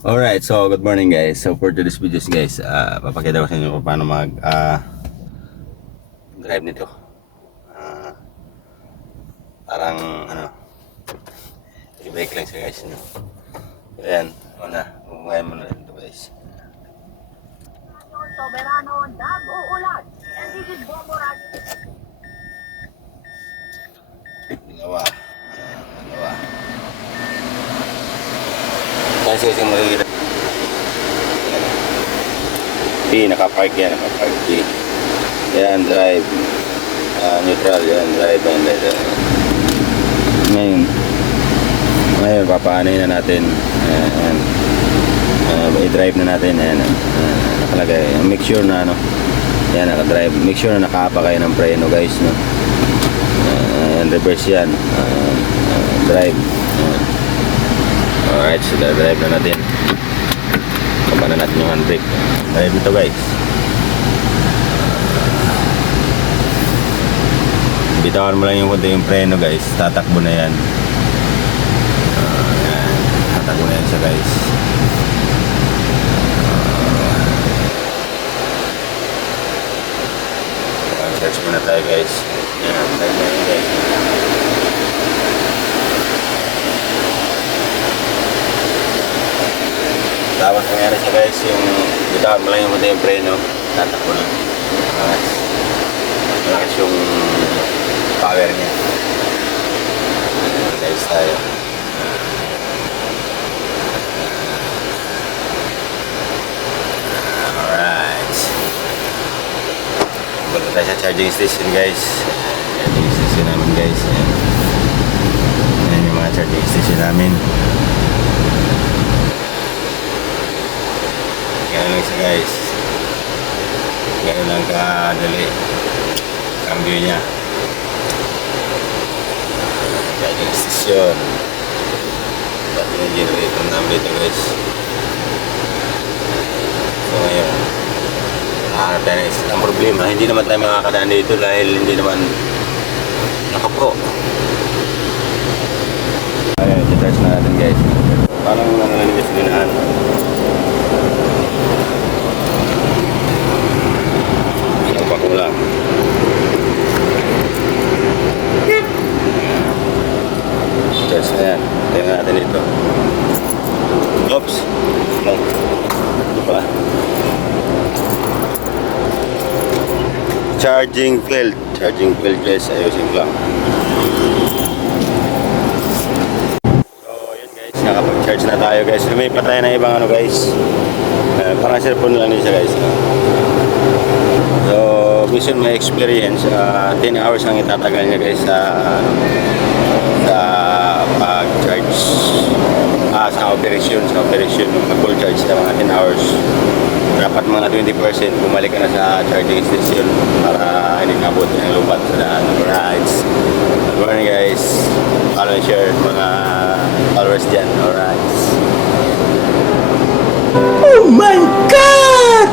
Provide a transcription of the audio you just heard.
Alright, so good morning guys. So for today's videos guys, papakita ko sa inyo kung paano mag drive nito. Ah, Parang i-brake lang siya guys. No? So ayan, bumukay mo na rin ito guys. Soberano, nag-uulan. And this is Bobo Radio. Dalawa. Kasi yung makikita. Nakapark yan, nakapark P. Yan, drive. Neutral yan, drive and Ngayon, papaanoin na natin. Ayan. I-drive na natin. Ayan. Nakalagay. Make sure na yan, nakadrive. Make sure na nakaapa kayo ng preno guys. No? Reverse yan. Drive. Alright, so drive na natin. Kapanan natin yung handbrake. Drive ito guys. Bitawan mo lang yung konti yung preno guys. Tatakbo na yan. Tatakbo na yan siya guys. Search muna tayo guys. Yan, drive na yan guys. Tapos nangyari siya guys, yung bitawan mo lang yung konti yung preno. Tatakbo na. Malakas yung power niya. Guys tayo. Alright. Punta tayo sa charging station guys. Charging station namin guys. Ayan yung mga charging station namin. Ganun lang siya guys. Ganun lang kadali. Cambio niya. Charging station. Dati yung generator namin dito guys. So ngayon, ang problema, hindi naman tayo makakadaan dito dahil hindi naman nakapro. Ayun, i-charge na natin guys. Parang nananalig sa ginahan. Sapa ko lang. Charge na yan. Tingnan natin dito. Oops. No. Ito pala. Charging field guys, ayusin ko lang. So yun guys, nakapag-charge na tayo guys. Lumipat tayo ng ibang guys. Parang cellphone lang din siya guys. So based on my experience, 10 hours ang itatagal niya guys sa pag-charge. Sa operation, mag-full charge na mga 10 hours. Dapat mga 20% bumalik ka na sa charging station para hindi kabot ng lupat sa daan. Alright. Good morning guys. Follow and share mga followers dyan. Alright. Oh my God!